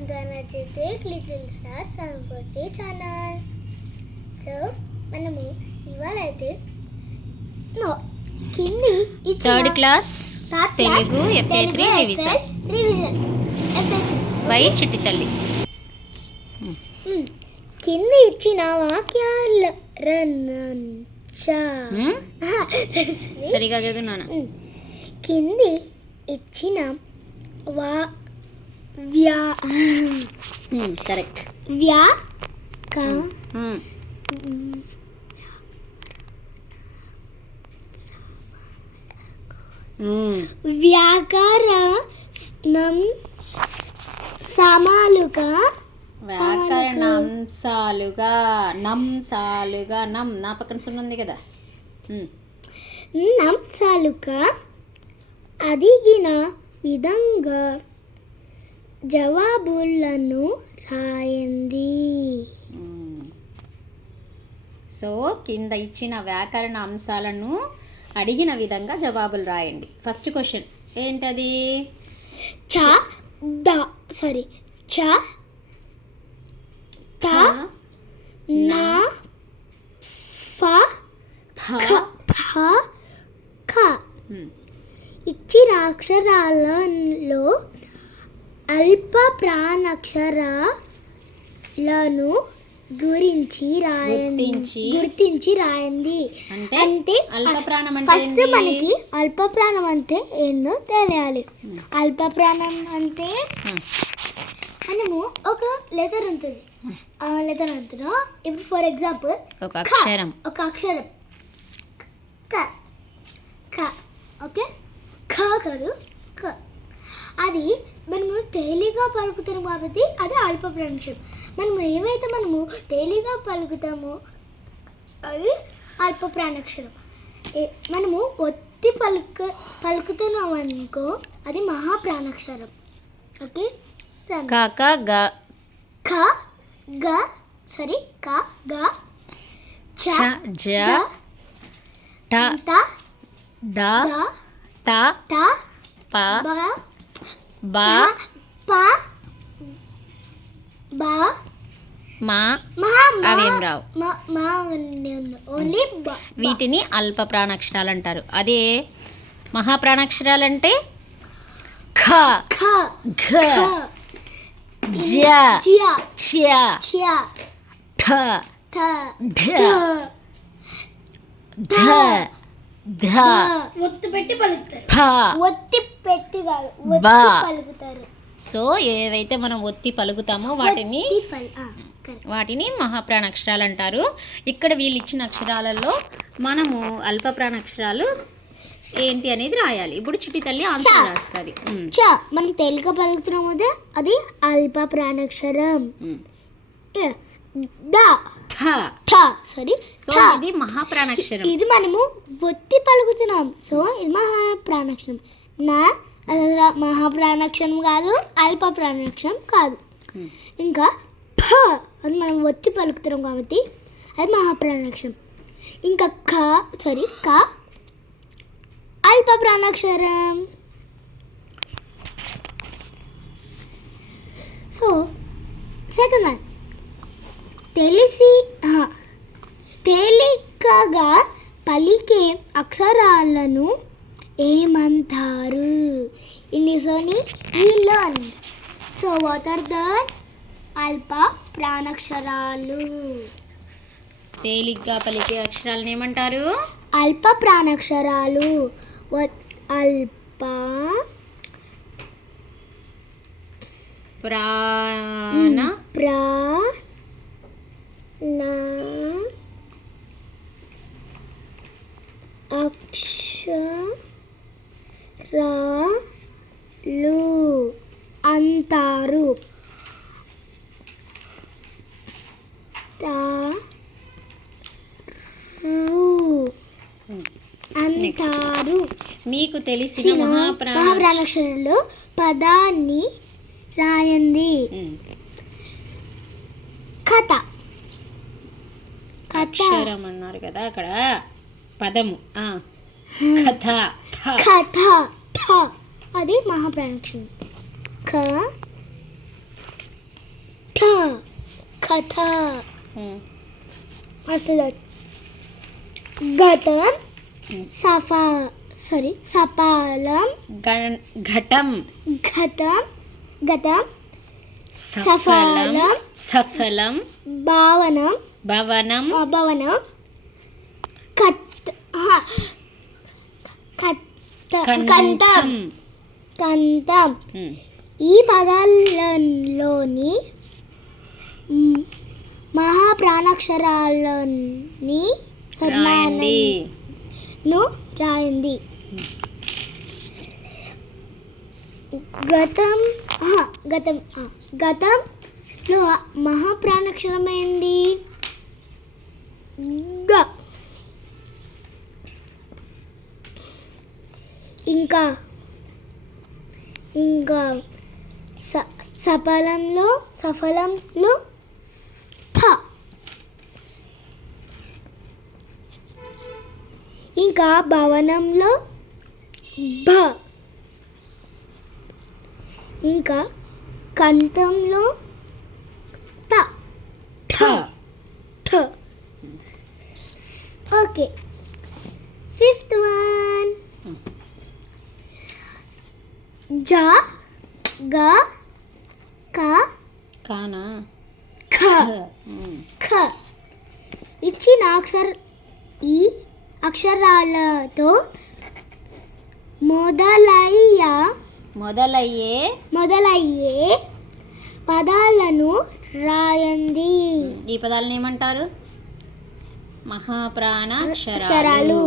Welcome to an energetic little star సంకోచి channel. So మనము ఇవాళ అయితే కింది third class Telugu FA3 revision by చిట్టి తల్లి. కింది ఇచ్చిన వాక్యాల సరిగా చదువు నాన్న. కింది ఇచ్చిన కరెక్ట్ వ్యాకరణం వ్యాకరణాంశాలుగా నంసాలుగా నా పక్కన సున్న ఉంది కదా. నంసాలుగా అడిగిన విధంగా జవాబులను రాయండి. సో కింద ఇచ్చిన వ్యాకరణ అంశాలను అడిగిన విధంగా జవాబులు రాయండి. ఫస్ట్ క్వశ్చన్ ఏంటది? చ త నా ఫ ఖ ఇచ్చిన అక్షరాలలో అల్ప ప్రాణాక్షరాలను గురించి రాయండి. అంటే అల్పప్రాణం ఫస్ట్ మనకి అల్పప్రాణం అంటే ఏందో తెలియాలి. అల్పప్రాణం అంటే మనము ఒక లెటర్ ఉంటుంది. ఆ లెటర్ అంటున్నా. ఇప్పుడు ఫర్ ఎగ్జాంపుల్ ఒక అక్షరం ఓకే, ఖ కాదు క. అది మనము తేలిగా పలుకుతాం కాబట్టి అది అల్ప ప్రాణాక్షరం. ఏవైతే మనము తేలిగా పలుకుతామో అది అల్ప ప్రాణాక్షరం. మనము ఒత్తి పలుకుతున్నాం అనుకో అది మహాప్రాణాక్షరం. ఓకే, వీటిని అల్ప ప్రాణాక్షరాలు అంటారు. అదే మహాప్రాణాక్షరాలు అంటే ఖ ఘ జ ఛ ఠ ఢ ధ ధ ఒత్తి పెట్టి పలుకుతారు. సో ఏవైతే మనం ఒత్తి పలుకుతామో వాటిని మహాప్రాణాక్షరాలు అంటారు. ఇక్కడ వీళ్ళు ఇచ్చిన అక్షరాలలో మనము అల్ప ప్రాణాక్షరాలు ఏంటి అనేది రాయాలి. ఇప్పుడు చిట్టి తల్లి ఆన్సర్ రాస్తుంది. మనం తేలిక పలుకుతున్నాం కదా అది అల్ప ప్రాణాక్షరం. సో ఇది మహాప్రాణాక్షరం. ఇది మనము ఒత్తి పలుకుతున్నాం. సో ఇది మహాప్రాణాక్షరం. మహాప్రాణాక్షరం కాదు, అల్ప ప్రాణాక్షరం కాదు. ఇంకా అది మనం ఒత్తి పలుకుతున్నాం కాబట్టి అది మహాప్రాణాక్షరం. ఇంకా క అల్ప ప్రాణాక్షరం. సో సెకండ్ వన్, తేలికగా పలికే అక్షరాలను ఏమంటారు? సో వాట్ ఆర్ ద అల్ప ప్రాణాక్షరాలు? తేలిగ్గా పలికే అక్షరాలను ఏమంటారు? అల్ప ప్రాణాక్షరాలు. అల్ప అక్షరాలు అంటారు. మీకు తెలిసిన మహాప్రాణాక్షరాలు పదాన్ని రాయండి. కథ అక్షరం అన్నారు కదా అక్కడ పదము. కథ అది మహాప్రాణాక్షరం. కథ. అట్లా గతం సఫలం ఘటం గతం గతం సఫలం సఫలం భావనం భవనం భవనం కంతం కంతం. ఈ పదాలలోని మహాప్రాణాక్షరాలని సర్మాలను రాయండి. గతంలో మహాప్రాణాక్షరం ఏంది? గ. ఇంకా సఫలంలో ఫ. ఇంకా భవనంలో భ. ఇంకా కంఠంలో ట. ఓకే. 5th one. జ గ క కానా ఖ. ఇచ్చిన ఈ అక్షరాలతో మొదలయ్యే పదాలను రాయండి. ఈ పదాలను ఏమంటారు? మహాప్రాణాక్షరాలు.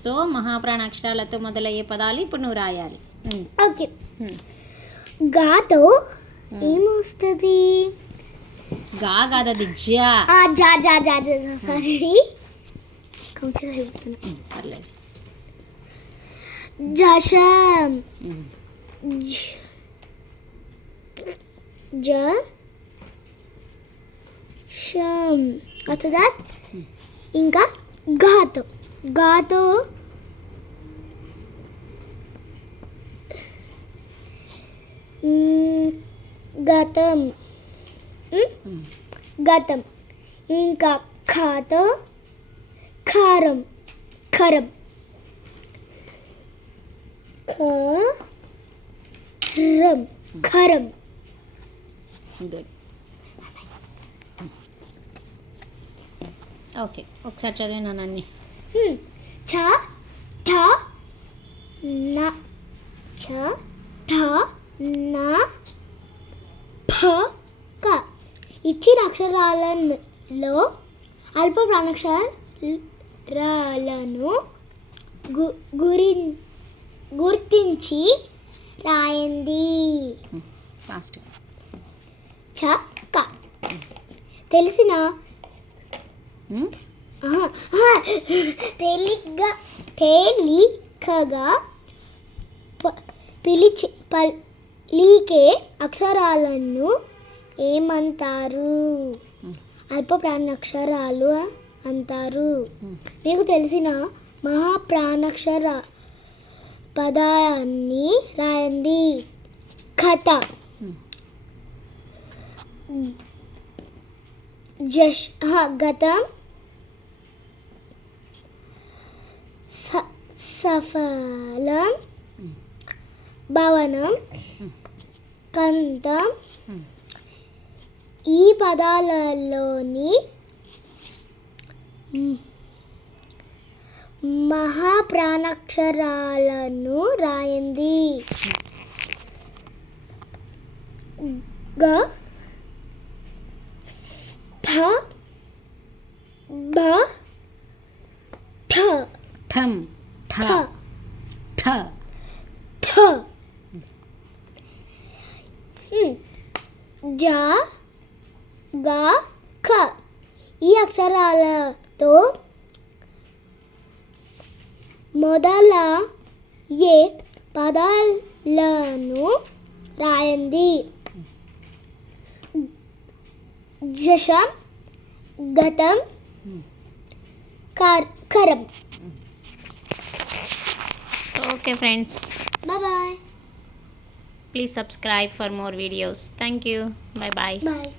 సో మహాప్రాణాక్షరాలతో మొదలయ్యే పదాలు ఇప్పుడు నువ్వు రాయాలి. ఓకే. గాతో ఏమొస్తుంది? గా కాదది జా. సారీ, కన్ఫ్యూజ్ అయిపోతున్నా. పర్లేదు. జషం జషం. after that ఇంకా గాతో గతం. ఇంకా ఖాతో ఖరం. గుడ్. ఓకే, ఒకసారి చదివినాను అన్ని. ఛ ఠ న ఛ ఠ న ఫ క. ఇచ్చిన అక్షరాలలో అల్ప ప్రాణాక్షరాలను గుర్తించి రాయండి. ఫాస్ట్. ఛ క. తెలిసిన తేలికగా పలికే అక్షరాలను ఏమంటారు? అల్ప ప్రాణాక్షరాలు అంటారు. మీకు తెలిసిన మహాప్రాణాక్షర పదాన్ని రాయండి. కథ, గతం, సఫలం, భవనం, కంఠం. ఈ పదాలలోని మహాప్రాణాక్షరాలను రాయండి. గ ఫ బ ఠ ఠం ఠ ఠ ఠ జ గ ఖ. ఈ అక్షరాలతో మొదలయ్యే పదాలను రాయండి. జషం, గతం, కరం. Okay friends, bye. Please subscribe for more videos. Thank you. Bye bye. Bye.